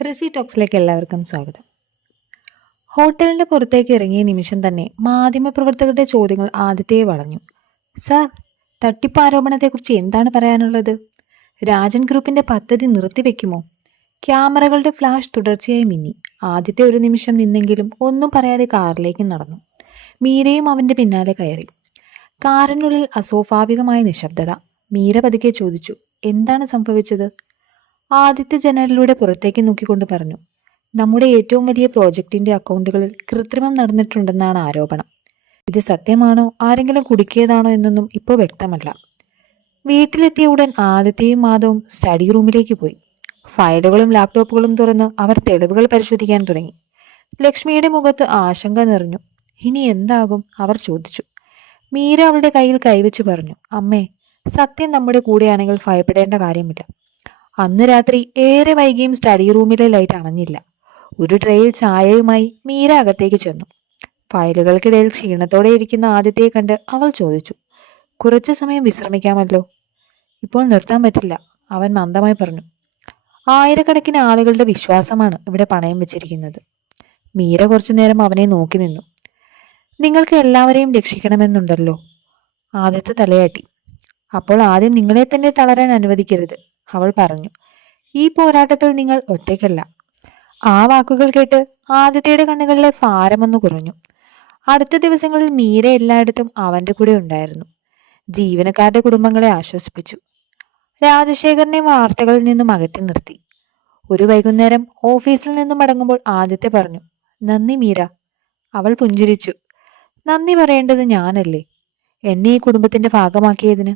റിസി ടോക്സിലേക്ക് എല്ലാവർക്കും സ്വാഗതം. ഹോട്ടലിന്റെ പുറത്തേക്ക് ഇറങ്ങിയ നിമിഷം തന്നെ മാധ്യമപ്രവർത്തകരുടെ ചോദ്യങ്ങൾ ആദിത്യയെ വളഞ്ഞു. സാർ, തട്ടിപ്പ് ആരോപണത്തെക്കുറിച്ച് എന്താണ് പറയാനുള്ളത്? രാജൻ ഗ്രൂപ്പിന്റെ പദ്ധതി നിർത്തിവെക്കുമോ? ക്യാമറകളുടെ ഫ്ലാഷ് തുടർച്ചയായി മിന്നി. ആദിത്യ ഒരു നിമിഷം നിന്നെങ്കിലും ഒന്നും പറയാതെ കാറിലേക്ക് നടന്നു. മീരയും അവന്റെ പിന്നാലെ കയറി. കാറിനുള്ളിൽ അസ്വാഭാവികമായ നിശബ്ദത. മീര പതുക്കെ ചോദിച്ചു, എന്താണ് സംഭവിച്ചത്? ആദിത്യ ജനലിലൂടെ പുറത്തേക്ക് നോക്കിക്കൊണ്ട് പറഞ്ഞു, നമ്മുടെ ഏറ്റവും വലിയ പ്രോജക്റ്റിന്റെ അക്കൗണ്ടുകളിൽ കൃത്രിമം നടന്നിട്ടുണ്ടെന്നാണ് ആരോപണം. ഇത് സത്യമാണോ, ആരെങ്കിലും കുടുക്കിയതാണോ എന്നൊന്നും ഇപ്പോൾ വ്യക്തമല്ല. വീട്ടിലെത്തിയ ഉടൻ ആദിത്യയും മാധവും സ്റ്റഡി റൂമിലേക്ക് പോയി. ഫയലുകളും ലാപ്ടോപ്പുകളും തുറന്ന് അവർ തെളിവുകൾ പരിശോധിക്കാൻ തുടങ്ങി. ലക്ഷ്മിയുടെ മുഖത്ത് ആശങ്ക നിറഞ്ഞു. ഇനി എന്താകും, അവർ ചോദിച്ചു. മീര അവളുടെ കയ്യിൽ കൈവച്ച് പറഞ്ഞു, അമ്മേ, സത്യം നമ്മുടെ കൂടെയാണെങ്കിൽ ഭയപ്പെടേണ്ട കാര്യമില്ല. അന്ന് രാത്രി ഏറെ വൈകിയും സ്റ്റഡി റൂമിലെ ലൈറ്റ് അണഞ്ഞില്ല. ഒരു ട്രേയിൽ ചായയുമായി മീര അകത്തേക്ക് ചെന്നു. ഫയലുകൾക്കിടയിൽ ക്ഷീണത്തോടെ ഇരിക്കുന്ന ആദിത്യയെ കണ്ട് അവൾ ചോദിച്ചു, കുറച്ചു സമയം വിശ്രമിക്കാമല്ലോ? ഇപ്പോൾ നിർത്താൻ പറ്റില്ല, അവൻ മന്ദമായി പറഞ്ഞു. ആയിരക്കണക്കിന് ആളുകളുടെ വിശ്വാസമാണ് ഇവിടെ പണയം വെച്ചിരിക്കുന്നത്. മീര കുറച്ചു നേരം അവനെ നോക്കി നിന്നു. നിങ്ങൾക്ക് എല്ലാവരെയും രക്ഷിക്കണമെന്നുണ്ടല്ലോ. ആദിത്യ തലയാട്ടി. അപ്പോൾ ആദ്യം നിങ്ങളെ തന്നെ തളരാൻ അനുവദിക്കരുത്, അവൾ പറഞ്ഞു. ഈ പോരാട്ടത്തിൽ നിങ്ങൾ ഒറ്റയ്ക്കല്ല. ആ വാക്കുകൾ കേട്ട് ആദിത്യയുടെ കണ്ണുകളിലെ ഭാരമൊന്നു കുറഞ്ഞു. അടുത്ത ദിവസങ്ങളിൽ മീര എല്ലായിടത്തും അവന്റെ കൂടെ ഉണ്ടായിരുന്നു. ജീവനക്കാരുടെ കുടുംബങ്ങളെ ആശ്വസിപ്പിച്ചു. രാജശേഖരനെ വാർത്തകളിൽ നിന്നും അകറ്റി നിർത്തി. ഒരു വൈകുന്നേരം ഓഫീസിൽ നിന്നും മടങ്ങുമ്പോൾ ആദിത്യ പറഞ്ഞു, നന്ദി മീര. അവൾ പുഞ്ചിരിച്ചു. നന്ദി പറയേണ്ടത് ഞാനല്ലേ, എന്നെ ഈ കുടുംബത്തിന്റെ ഭാഗമാക്കിയതിന്?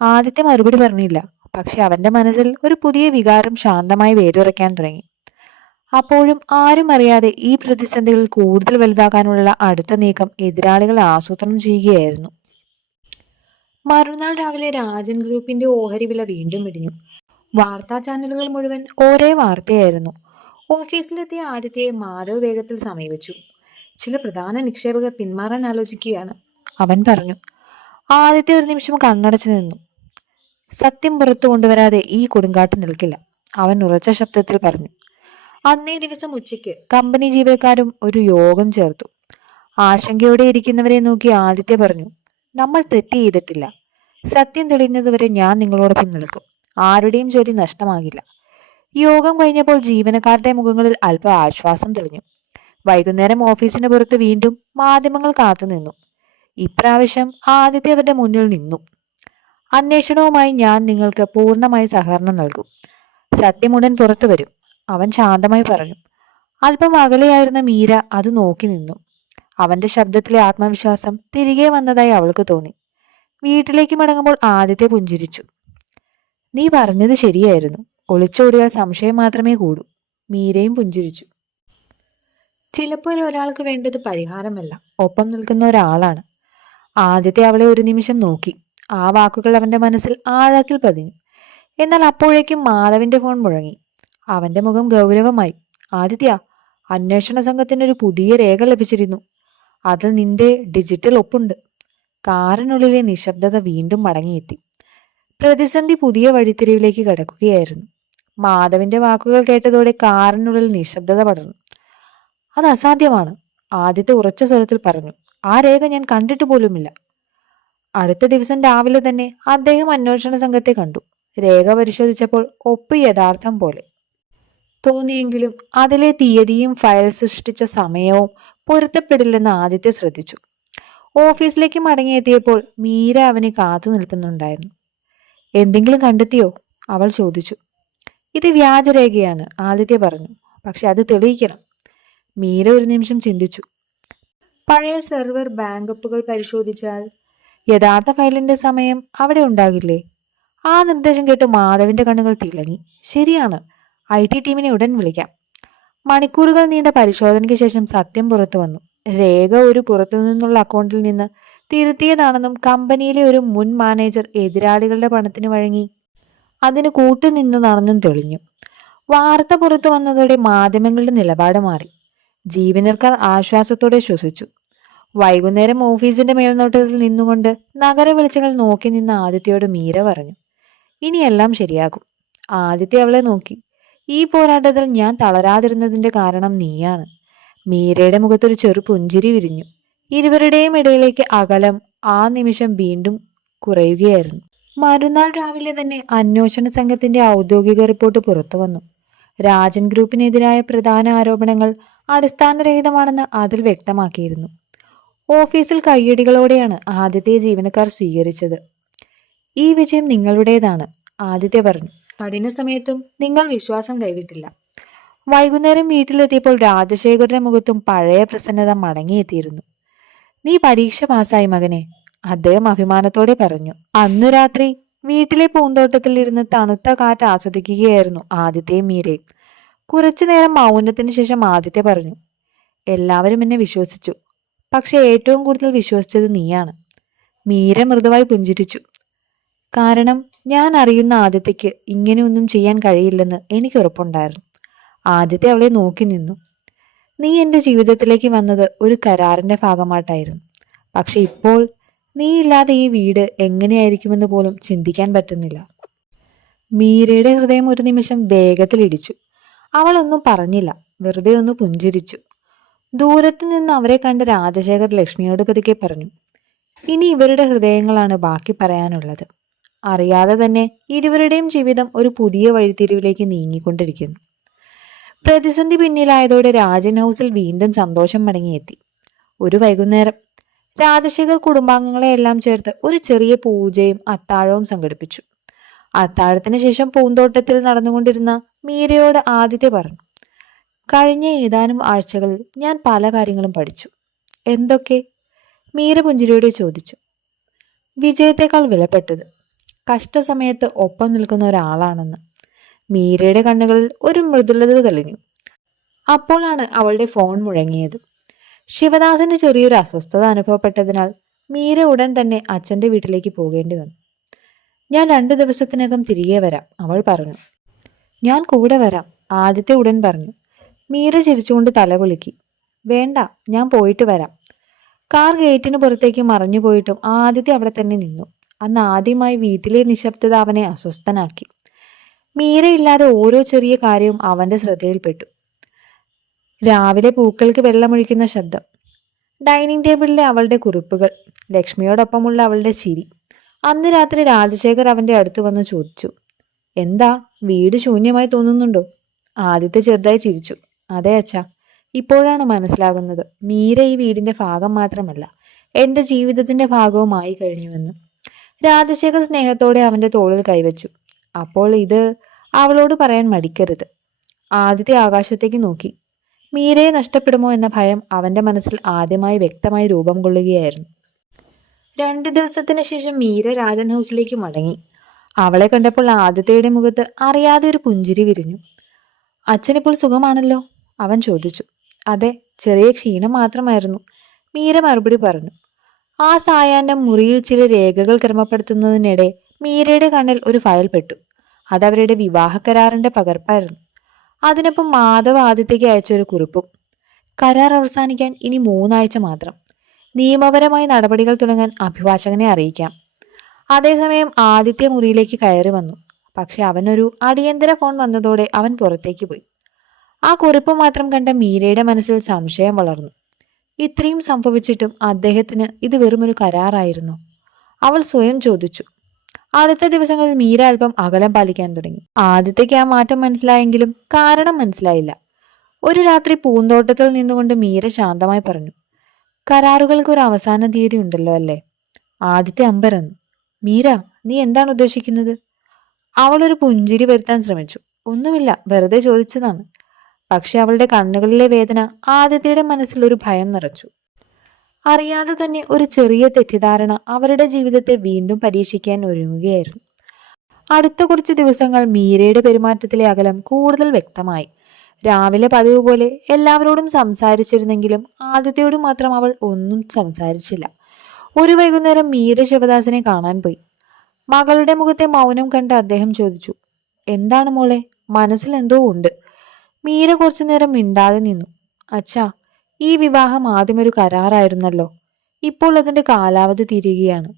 ആദിത്യ മറുപടി പറഞ്ഞില്ല. പക്ഷെ അവന്റെ മനസ്സിൽ ഒരു പുതിയ വികാരം ശാന്തമായി വേരുറയ്ക്കാൻ തുടങ്ങി. അപ്പോഴും ആരും അറിയാതെ ഈ പ്രതിസന്ധികൾ കൂടുതൽ വലുതാക്കാനുള്ള അടുത്ത നീക്കം എതിരാളികൾ ആസൂത്രണം ചെയ്യുകയായിരുന്നു. മറുനാൾ രാവിലെ രാജൻ ഗ്രൂപ്പിന്റെ ഓഹരി വില വീണ്ടും ഇടിഞ്ഞു. വാർത്താ ചാനലുകൾ മുഴുവൻ ഒരേ വാർത്തയായിരുന്നു. ഓഫീസിലെത്തിയ ആദിത്യയെ മാധവ് വേഗത്തിൽ സമീപിച്ചു. ചില പ്രധാന നിക്ഷേപകർ പിന്മാറാൻ ആലോചിക്കുകയാണ്, അവൻ പറഞ്ഞു. ആദിത്യ ഒരു നിമിഷം കണ്ണടച്ചു നിന്നു. സത്യം പുറത്തു കൊണ്ടുവരാതെ ഈ കൊടുങ്കാറ്റ് നിൽക്കില്ല, അവൻ ഉറച്ച ശബ്ദത്തിൽ പറഞ്ഞു. അന്നേ ദിവസം ഉച്ചയ്ക്ക് കമ്പനി ജീവനക്കാരും ഒരു യോഗം ചേർത്തു. ആശങ്കയോടെ ഇരിക്കുന്നവരെ നോക്കി ആദിത്യ പറഞ്ഞു, നമ്മൾ തെറ്റ് ചെയ്തിട്ടില്ല. സത്യം തെളിയുന്നതുവരെ ഞാൻ നിങ്ങളോടൊപ്പം നിൽക്കും. ആരുടെയും ജോലി നഷ്ടമാകില്ല. യോഗം കഴിഞ്ഞപ്പോൾ ജീവനക്കാരുടെ മുഖങ്ങളിൽ അല്പം ആശ്വാസം തെളിഞ്ഞു. വൈകുന്നേരം ഓഫീസിന് പുറത്ത് വീണ്ടും മാധ്യമങ്ങൾ കാത്തുനിന്നു. ഇപ്രാവശ്യം ആദിത്യ അവരുടെ മുന്നിൽ നിന്നു. അന്വേഷണവുമായി ഞാൻ നിങ്ങൾക്ക് പൂർണ്ണമായി സഹകരണം നൽകും. സത്യമുടൻ പുറത്തു വരും, അവൻ ശാന്തമായി പറഞ്ഞു. അല്പം അകലെയായിരുന്ന മീര അത് നോക്കി നിന്നു. അവന്റെ ശബ്ദത്തിലെ ആത്മവിശ്വാസം തിരികെ വന്നതായി അവൾക്ക് തോന്നി. വീട്ടിലേക്ക് മടങ്ങുമ്പോൾ ആദിത്യ പുഞ്ചിരിച്ചു. നീ പറഞ്ഞത് ശരിയായിരുന്നു, ഒളിച്ചോടിയാൽ സംശയം മാത്രമേ കൂടൂ. മീരയും പുഞ്ചിരിച്ചു. ചിലപ്പോൾ ഒരാൾക്ക് വേണ്ടത് പരിഹാരമല്ല, ഒപ്പം നിൽക്കുന്ന ഒരാളാണ്. ആദിത്യ അവളെ ഒരു നിമിഷം നോക്കി. ആ വാക്കുകൾ അവന്റെ മനസ്സിൽ ആഴത്തിൽ പതിഞ്ഞു. എന്നാൽ അപ്പോഴേക്കും മാധവിന്റെ ഫോൺ മുഴങ്ങി. അവന്റെ മുഖം ഗൗരവമായി. ആദിത്യ, അന്വേഷണ സംഘത്തിനൊരു പുതിയ രേഖ ലഭിച്ചിരുന്നു. അതിൽ നിന്റെ ഡിജിറ്റൽ ഒപ്പുണ്ട്. കാറിനുള്ളിലെ നിശബ്ദത വീണ്ടും മടങ്ങിയെത്തി. പ്രതിസന്ധി പുതിയ വഴിത്തിരിവിലേക്ക് കടക്കുകയായിരുന്നു. മാധവിന്റെ വാക്കുകൾ കേട്ടതോടെ കാറിനുള്ളിൽ നിശബ്ദത പടർന്നു. അത് അസാധ്യമാണ്, ആദിത്യ ഉറച്ച സ്വരത്തിൽ പറഞ്ഞു. ആ രേഖ ഞാൻ കണ്ടിട്ട് പോലുമില്ല. അടുത്ത ദിവസം രാവിലെ തന്നെ അദ്ദേഹം അന്വേഷണ സംഘത്തെ കണ്ടു. രേഖ പരിശോധിച്ചപ്പോൾ ഒപ്പ് യഥാർത്ഥം പോലെ തോന്നിയെങ്കിലും അതിലെ തീയതിയും ഫയൽ സൃഷ്ടിച്ച സമയവും പൊരുത്തപ്പെടില്ലെന്ന് ആദിത്യ ശ്രദ്ധിച്ചു. ഓഫീസിലേക്ക് മടങ്ങിയെത്തിയപ്പോൾ മീര അവനെ കാത്തു നിൽക്കുന്നുണ്ടായിരുന്നു. എന്തെങ്കിലും കണ്ടെത്തിയോ, അവൾ ചോദിച്ചു. ഇത് വ്യാജരേഖയാണ്, ആദിത്യ പറഞ്ഞു. പക്ഷെ അത് തെളിയിക്കണം. മീര ഒരു നിമിഷം ചിന്തിച്ചു. പഴയ സെർവർ ബാക്കപ്പുകൾ പരിശോധിച്ചാൽ യഥാർത്ഥ ഫയലിന്റെ സമയം അവിടെ ഉണ്ടാകില്ലേ? ആ നിർദ്ദേശം കേട്ട് മാധവിന്റെ കണ്ണുകൾ തിളങ്ങി. ശരിയാണ്, IT ടീമിനെ ഉടൻ വിളിക്കാം. മണിക്കൂറുകൾ നീണ്ട പരിശോധനയ്ക്ക് ശേഷം സത്യം പുറത്തു വന്നു. രേഖ ഒരു പുറത്തുനിന്നുള്ള അക്കൗണ്ടിൽ നിന്ന് തിരുത്തിയതാണെന്നും കമ്പനിയിലെ ഒരു മുൻ മാനേജർ എതിരാളികളുടെ പണത്തിന് വഴങ്ങി അതിന് കൂട്ടുനിന്നതാണെന്നും തെളിഞ്ഞു. വാർത്ത പുറത്തു വന്നതോടെ മാധ്യമങ്ങളുടെ നിലപാട് മാറി. ജീവനക്കാർ ആശ്വാസത്തോടെ ശ്വസിച്ചു. വൈകുന്നേരം ഓഫീസിന്റെ മേൽനോട്ടത്തിൽ നിന്നുകൊണ്ട് നഗര വെളിച്ചങ്ങൾ നോക്കി നിന്ന ആദിത്യയോട് മീര പറഞ്ഞു, ഇനിയെല്ലാം ശരിയാകും. ആദിത്യ അവളെ നോക്കി. ഈ പോരാട്ടത്തിൽ ഞാൻ തളരാതിരുന്നതിന്റെ കാരണം നീയാണ്. മീരയുടെ മുഖത്തൊരു ചെറു പുഞ്ചിരി വിരിഞ്ഞു. ഇരുവരുടെയും ഇടയിലേക്ക് അകലം ആ നിമിഷം വീണ്ടും കുറയുകയായിരുന്നു. മറുനാൾ രാവിലെ തന്നെ അന്വേഷണ സംഘത്തിന്റെ ഔദ്യോഗിക റിപ്പോർട്ട് പുറത്തു വന്നു. രാജൻ ഗ്രൂപ്പിനെതിരായ പ്രധാന ആരോപണങ്ങൾ അടിസ്ഥാനരഹിതമാണെന്ന് അതിൽ വ്യക്തമാക്കിയിരുന്നു. ഓഫീസിൽ കയ്യടികളോടെയാണ് ആദ്യത്തെ ജീവനക്കാർ സ്വീകരിച്ചത്. ഈ വിജയം നിങ്ങളുടേതാണ്, ആദിത്യ പറഞ്ഞു. കഠിന സമയത്തും നിങ്ങൾ വിശ്വാസം കൈവിട്ടില്ല. വൈകുന്നേരം വീട്ടിലെത്തിയപ്പോൾ രാജശേഖരന്റെ മുഖത്തും പഴയ പ്രസന്നത മടങ്ങിയെത്തിയിരുന്നു. നീ പരീക്ഷ പാസ്സായി മകനെ, അദ്ദേഹം അഭിമാനത്തോടെ പറഞ്ഞു. അന്നു രാത്രി വീട്ടിലെ പൂന്തോട്ടത്തിൽ ഇരുന്ന് തണുത്ത കാറ്റ് ആസ്വദിക്കുകയായിരുന്നു ആദിത്യയും മീരയും. കുറച്ചു നേരം മൗനത്തിന് ശേഷം ആദിത്യ പറഞ്ഞു, എല്ലാവരും എന്നെ വിശ്വസിച്ചു, പക്ഷെ ഏറ്റവും കൂടുതൽ വിശ്വസിച്ചത് നീയാണ്. മീര മൃദുവായി പുഞ്ചിരിച്ചു. കാരണം ഞാൻ അറിയുന്ന ആദിത്യക്ക് ഇങ്ങനെയൊന്നും ചെയ്യാൻ കഴിയില്ലെന്ന് എനിക്ക് ഉറപ്പുണ്ടായിരുന്നു. ആദിത്യ അവളെ നോക്കി നിന്നു. നീ എന്റെ ജീവിതത്തിലേക്ക് വന്നത് ഒരു കരാറിന്റെ ഭാഗമായിട്ടായിരുന്നു. പക്ഷെ ഇപ്പോൾ നീ ഇല്ലാതെ ഈ വീട് എങ്ങനെയായിരിക്കുമെന്ന് പോലും ചിന്തിക്കാൻ പറ്റുന്നില്ല. മീരയുടെ ഹൃദയം ഒരു നിമിഷം വേഗത്തിലിടിച്ചു. അവൾ ഒന്നും പറഞ്ഞില്ല, വെറുതെ ഒന്ന് പുഞ്ചിരിച്ചു. ദൂരത്തു നിന്ന് അവരെ കണ്ട രാജശേഖർ ലക്ഷ്മിയോട് പതുക്കെ പറഞ്ഞു, ഇനി ഇവരുടെ ഹൃദയങ്ങളാണ് ബാക്കി പറയാനുള്ളത്. അറിയാതെ തന്നെ ഇരുവരുടെയും ജീവിതം ഒരു പുതിയ വഴിത്തിരിവിലേക്ക് നീങ്ങിക്കൊണ്ടിരിക്കുന്നു. പ്രതിസന്ധി പിന്നിലായതോടെ രാജൻ ഹൗസിൽ വീണ്ടും സന്തോഷം മടങ്ങിയെത്തി. ഒരു വൈകുന്നേരം രാജശേഖർ കുടുംബാംഗങ്ങളെ എല്ലാം ചേർത്ത് ഒരു ചെറിയ പൂജയും അത്താഴവും സംഘടിപ്പിച്ചു. അത്താഴത്തിന് ശേഷം പൂന്തോട്ടത്തിൽ നടന്നുകൊണ്ടിരുന്ന മീരയോട് ആദിത്യ പറഞ്ഞു, കഴിഞ്ഞ ഏതാനും ആഴ്ചകളിൽ ഞാൻ പല കാര്യങ്ങളും പഠിച്ചു. എന്തൊക്കെ? മീര പുഞ്ചിരിയോടെ ചോദിച്ചു. വിജയത്തെക്കാൾ വിലപ്പെട്ടത് കഷ്ടസമയത്ത് ഒപ്പം നിൽക്കുന്ന ഒരാളാണെന്ന്. മീരയുടെ കണ്ണുകളിൽ ഒരു മൃദുലത തെളിഞ്ഞു. അപ്പോഴാണ് അവളുടെ ഫോൺ മുഴങ്ങിയത്. ശിവദാസന് ചെറിയൊരു അസ്വസ്ഥത അനുഭവപ്പെട്ടതിനാൽ മീര ഉടൻ തന്നെ അച്ഛന്റെ വീട്ടിലേക്ക് പോകേണ്ടി വന്നു. ഞാൻ 2 ദിവസത്തിനകം തിരികെ വരാം, അവൾ പറഞ്ഞു. ഞാൻ കൂടെ വരാം, ആദിത്യ ഉടൻ പറഞ്ഞു. മീര ചിരിച്ചുകൊണ്ട് തലകുലുക്കി. വേണ്ട, ഞാൻ പോയിട്ട് വരാം. കാർ ഗേറ്റിന് പുറത്തേക്ക് മറഞ്ഞു പോയിട്ടും ആദിത്യ അവിടെ തന്നെ നിന്നു. അന്ന് ആദ്യമായി വീട്ടിലെ നിശബ്ദത അവനെ അസ്വസ്ഥനാക്കി. മീരയില്ലാതെ ഓരോ ചെറിയ കാര്യവും അവന്റെ ശ്രദ്ധയിൽപ്പെട്ടു. രാവിലെ പൂക്കൾക്ക് വെള്ളമൊഴിക്കുന്ന ശബ്ദം, ഡൈനിങ് ടേബിളിലെ അവളുടെ കുറിപ്പുകൾ, ലക്ഷ്മിയോടൊപ്പമുള്ള അവളുടെ ചിരി. അന്ന് രാത്രി രാജശേഖർ അവന്റെ അടുത്ത് വന്ന് ചോദിച്ചു, എന്താ വീട് ശൂന്യമായി തോന്നുന്നുണ്ടോ? ആദിത്യ ചെറുതായി ചിരിച്ചു. അതെ അച്ഛാ, ഇപ്പോഴാണ് മനസ്സിലാകുന്നത് മീര ഈ വീടിന്റെ ഭാഗം മാത്രമല്ല, എന്റെ ജീവിതത്തിന്റെ ഭാഗവുമായി കഴിഞ്ഞുവെന്ന്. രാജശേഖർ സ്നേഹത്തോടെ അവന്റെ തോളിൽ കൈവച്ചു. അപ്പോൾ ഇത് അവളോട് പറയാൻ മടിക്കരുത്. ആദിത്യ ആകാശത്തേക്ക് നോക്കി. മീരയെ നഷ്ടപ്പെടുമോ എന്ന ഭയം അവന്റെ മനസ്സിൽ ആദ്യമായി വ്യക്തമായി രൂപം കൊള്ളുകയായിരുന്നു. 2 ദിവസത്തിന് ശേഷം മീര രാജൻ ഹൗസിലേക്ക് മടങ്ങി. അവളെ കണ്ടപ്പോൾ ആദിത്യയുടെ മുഖത്ത് അറിയാതെ ഒരു പുഞ്ചിരി വിരിഞ്ഞു. അച്ഛനിപ്പോൾ സുഖമാണല്ലോ? അവൻ ചോദിച്ചു. അതെ, ചെറിയ ക്ഷീണം മാത്രമായിരുന്നു, മീര മറുപടി പറഞ്ഞു. ആ സായാഹ്നം മുറിയിൽ ചില രേഖകൾ ക്രമപ്പെടുത്തുന്നതിനിടെ മീരയുടെ കണ്ണിൽ ഒരു ഫയൽ പെട്ടു. അതവരുടെ വിവാഹ കരാറിന്റെ പകർപ്പായിരുന്നു. അതിനൊപ്പം മാധവ് ആദിത്യയ്ക്ക് അയച്ചൊരു കുറിപ്പും. കരാർ അവസാനിക്കാൻ ഇനി 3 ആഴ്ച മാത്രം. നിയമപരമായി നടപടികൾ തുടങ്ങാൻ അഭിഭാഷകനെ അറിയിക്കാം. അതേസമയം ആദിത്യ മുറിയിലേക്ക് കയറി വന്നു. പക്ഷെ അവനൊരു അടിയന്തര ഫോൺ വന്നതോടെ അവൻ പുറത്തേക്ക് പോയി. ആ കുറിപ്പ് മാത്രം കണ്ട മീരയുടെ മനസ്സിൽ സംശയം വളർന്നു. ഇത്രയും സംഭവിച്ചിട്ടും അദ്ദേഹത്തിന് ഇത് വെറുമൊരു കരാറായിരുന്നു? അവൾ സ്വയം ചോദിച്ചു. അടുത്ത ദിവസങ്ങളിൽ മീര അല്പം അകലം പാലിക്കാൻ തുടങ്ങി. ആദിത്യയ്ക്ക് ആ മാറ്റം മനസ്സിലായെങ്കിലും കാരണം മനസ്സിലായില്ല. ഒരു രാത്രി പൂന്തോട്ടത്തിൽ നിന്നുകൊണ്ട് മീര ശാന്തമായി പറഞ്ഞു, കരാറുകൾക്ക് ഒരു അവസാന തീയതി ഉണ്ടല്ലോ അല്ലേ? ആദിത്യ അമ്പരന്നു. മീര, നീ എന്താണ് ഉദ്ദേശിക്കുന്നത്? അവളൊരു പുഞ്ചിരി വരുത്താൻ ശ്രമിച്ചു. ഒന്നുമില്ല, വെറുതെ ചോദിച്ചതാണ്. പക്ഷെ അവളുടെ കണ്ണുകളിലെ വേദന ആദിത്യയുടെ മനസ്സിൽ ഒരു ഭയം നിറച്ചു. അറിയാതെ തന്നെ ഒരു ചെറിയ തെറ്റിദ്ധാരണ അവരുടെ ജീവിതത്തെ വീണ്ടും പരീക്ഷിക്കാൻ ഒരുങ്ങുകയായിരുന്നു. അടുത്ത കുറച്ച് ദിവസങ്ങൾ മീരയുടെ പെരുമാറ്റത്തിലെ അകലം കൂടുതൽ വ്യക്തമായി. രാവിലെ പതിവ് പോലെ എല്ലാവരോടും സംസാരിച്ചിരുന്നെങ്കിലും ആദിത്യയോട് മാത്രം അവൾ ഒന്നും സംസാരിച്ചില്ല. ഒരു വൈകുന്നേരം മീര ശിവദാസനെ കാണാൻ പോയി. മകളുടെ മുഖത്തെ മൗനം കണ്ട് അദ്ദേഹം ചോദിച്ചു, എന്താണ് മോളെ, മനസ്സിൽ എന്തോ ഉണ്ട്? മീര കുറച്ചു നേരം മിണ്ടാതെ നിന്നു. അച്ഛാ, ഈ വിവാഹം ആദ്യം ഒരു കരാറായിരുന്നല്ലോ, ഇപ്പോൾ അതിന്റെ കാലാവധി തീരുകയാണ്.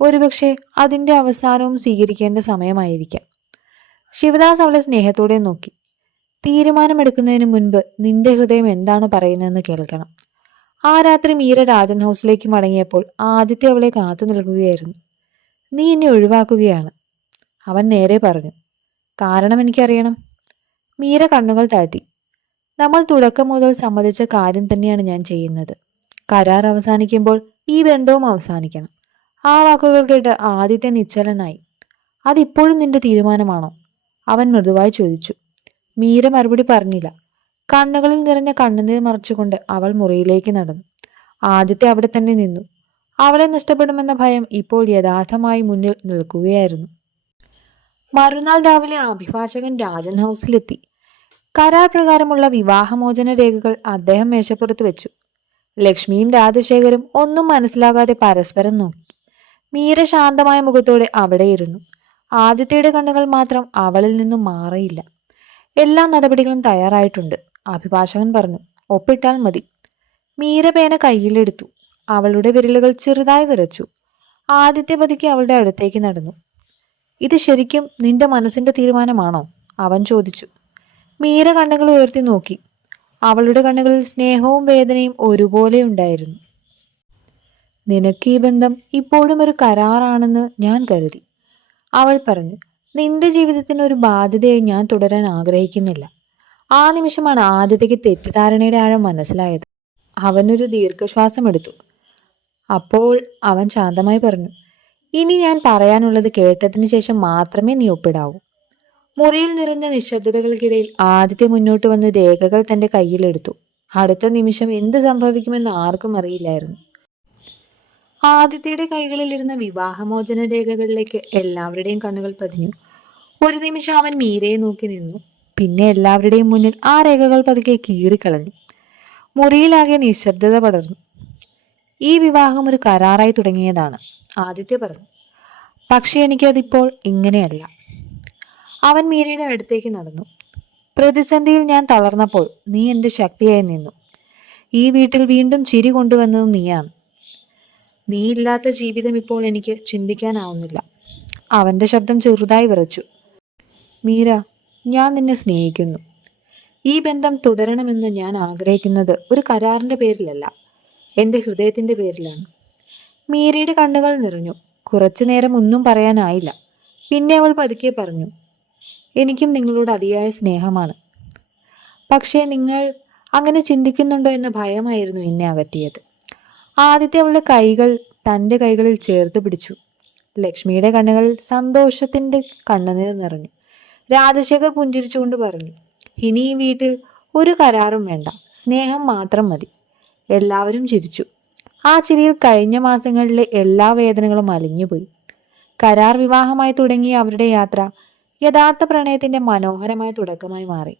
ഒരുപക്ഷെ അതിന്റെ അവസാനവും സ്വീകരിക്കേണ്ട സമയമായിരിക്കാം. ശിവദാസ് അവളെ സ്നേഹത്തോടെ നോക്കി. തീരുമാനമെടുക്കുന്നതിന് മുൻപ് നിന്റെ ഹൃദയം എന്താണ് പറയുന്നതെന്ന് കേൾക്കണം. ആ രാത്രി മീര രാജൻ ഹൗസിലേക്ക് മടങ്ങിയപ്പോൾ ആദിത്യ അവളെ കാത്തു നിൽക്കുകയായിരുന്നു. നീ എന്നെ ഒഴിവാക്കുകയാണ്, അവൻ നേരെ പറഞ്ഞു. കാരണം എനിക്കറിയണം. മീര കണ്ണുകൾ താഴ്ത്തി. നമ്മൾ തുടക്കം മുതൽ സമ്മതിച്ച കാര്യം തന്നെയാണ് ഞാൻ ചെയ്യുന്നത്. കരാർ അവസാനിക്കുമ്പോൾ ഈ ബന്ധവും അവസാനിക്കണം. ആ വാക്കുകൾ കേട്ട് ആദിത്യ നിശ്ചലനായി. അതിപ്പോഴും നിന്റെ തീരുമാനമാണോ? അവൻ മൃദുവായി ചോദിച്ചു. മീര മറുപടി പറഞ്ഞില്ല. കണ്ണുകളിൽ നിറഞ്ഞ കണ്ണുനീർ മറച്ചുകൊണ്ട് അവൾ മുറിയിലേക്ക് നടന്നു. ആദിത്യ അവിടെ തന്നെ നിന്നു. അവളെ നഷ്ടപ്പെടുമെന്ന ഭയം ഇപ്പോൾ യഥാർത്ഥമായി മുന്നിൽ നിൽക്കുകയായിരുന്നു. മറുനാൾ രാവിലെ അഭിഭാഷകൻ രാജൻ ഹൗസിലെത്തി. കരാർ പ്രകാരമുള്ള വിവാഹമോചന രേഖകൾ അദ്ദേഹം മേശപ്പുറത്ത് വെച്ചു. ലക്ഷ്മിയും രാജശേഖരും ഒന്നും മനസ്സിലാകാതെ പരസ്പരം നോക്കി. മീര ശാന്തമായ മുഖത്തോടെ അവിടെയിരുന്നു. ആദിത്യയുടെ കണ്ണുകൾ മാത്രം അവളിൽ നിന്നും മാറിയില്ല. എല്ലാ നടപടികളും തയ്യാറായിട്ടുണ്ട്, അഭിഭാഷകൻ പറഞ്ഞു. ഒപ്പിട്ടാൽ മതി. മീര പേന കയ്യിലെടുത്തു. അവളുടെ വിരലുകൾ ചെറുതായി വിറച്ചു. ആദിത്യ പതുക്കെ അവളുടെ അടുത്തേക്ക് നടന്നു. ഇത് ശരിക്കും നിന്റെ മനസ്സിന്റെ തീരുമാനമാണോ? അവൻ ചോദിച്ചു. മീര കണ്ണുകൾ ഉയർത്തി നോക്കി. അവളുടെ കണ്ണുകളിൽ സ്നേഹവും വേദനയും ഒരുപോലെ ഉണ്ടായിരുന്നു. നിനക്ക് ഈ ബന്ധം ഇപ്പോഴും ഒരു കരാറാണെന്ന് ഞാൻ കരുതി, അവൾ പറഞ്ഞു. നിന്റെ ജീവിതത്തിന് ഒരു ബാധ്യതയായി ഞാൻ തുടരാൻ ആഗ്രഹിക്കുന്നില്ല. ആ നിമിഷമാണ് ആദിത്യക്ക് തെറ്റിദ്ധാരണയുടെ ആഴം മനസ്സിലായത്. അവനൊരു ദീർഘശ്വാസം എടുത്തു. അപ്പോൾ അവൻ ശാന്തമായി പറഞ്ഞു, ഇനി ഞാൻ പറയാനുള്ളത് കേട്ടതിന് ശേഷം മാത്രമേ നീ ഒപ്പിടാവൂ. മുറിയിൽ നിറഞ്ഞ നിശബ്ദതകൾക്കിടയിൽ ആദിത്യ മുന്നോട്ട് വന്ന് രേഖകൾ തന്റെ കയ്യിലെടുത്തു. അടുത്ത നിമിഷം എന്ത് സംഭവിക്കുമെന്ന് ആർക്കും അറിയില്ലായിരുന്നു. ആദിത്യയുടെ കൈകളിലിരുന്ന വിവാഹമോചന രേഖകളിലേക്ക് എല്ലാവരുടെയും കണ്ണുകൾ പതിഞ്ഞു. ഒരു നിമിഷം അവൻ മീരയെ നോക്കി നിന്നു. പിന്നെ എല്ലാവരുടെയും മുന്നിൽ ആ രേഖകൾ പതുക്കെ കീറിക്കളഞ്ഞു. മുറിയിലാകെ നിശബ്ദത പടർന്നു. ഈ വിവാഹം ഒരു കരാറായി തുടങ്ങിയതാണ്, ആദിത്യ പറഞ്ഞു. പക്ഷെ എനിക്കതിപ്പോൾ ഇങ്ങനെയല്ല. അവൻ മീരയുടെ അടുത്തേക്ക് നടന്നു. പ്രതിസന്ധിയിൽ ഞാൻ തളർന്നപ്പോൾ നീ എൻ്റെ ശക്തിയായി നിന്നു. ഈ വീട്ടിൽ വീണ്ടും ചിരി കൊണ്ടുവന്നതും നീയാണ്. നീ ഇല്ലാത്ത ജീവിതം ഇപ്പോൾ എനിക്ക് ചിന്തിക്കാനാവുന്നില്ല. അവന്റെ ശബ്ദം ചെറുതായി വിറച്ചു. മീര, ഞാൻ നിന്നെ സ്നേഹിക്കുന്നു. ഈ ബന്ധം തുടരണമെന്ന് ഞാൻ ആഗ്രഹിക്കുന്നത് ഒരു കരാറിന്റെ പേരിലല്ല, എൻ്റെ ഹൃദയത്തിന്റെ പേരിലാണ്. മീരയുടെ കണ്ണുകൾ നിറഞ്ഞു. കുറച്ചു നേരം ഒന്നും പറയാനായില്ല. പിന്നെ അവൾ പതുക്കെ പറഞ്ഞു, എനിക്കും നിങ്ങളോട് അതിയായ സ്നേഹമാണ്. പക്ഷേ നിങ്ങൾ അങ്ങനെ ചിന്തിക്കുന്നുണ്ടോ എന്ന ഭയമായിരുന്നു എന്നെ അകറ്റിയത്. ആദിത്യ അവളുടെ കൈകൾ തൻ്റെ കൈകളിൽ ചേർത്ത് പിടിച്ചു. ലക്ഷ്മിയുടെ കണ്ണുകളിൽ സന്തോഷത്തിന്റെ കണ്ണുനീർ നിറഞ്ഞു. രാജശേഖർ പുഞ്ചിരിച്ചുകൊണ്ട് പറഞ്ഞു, ഇനി ഈ വീട്ടിൽ ഒരു കരാറും വേണ്ട, സ്നേഹം മാത്രം മതി. എല്ലാവരും ചിരിച്ചു. ആ ചിരിയിൽ കഴിഞ്ഞ മാസങ്ങളിലെ എല്ലാ വേദനകളും അലിഞ്ഞുപോയി. കരാർ വിവാഹമായി തുടങ്ങിയ അവരുടെ യാത്ര യഥാർത്ഥ പ്രണയത്തിന്റെ മനോഹരമായ തുടക്കമായി മാറി.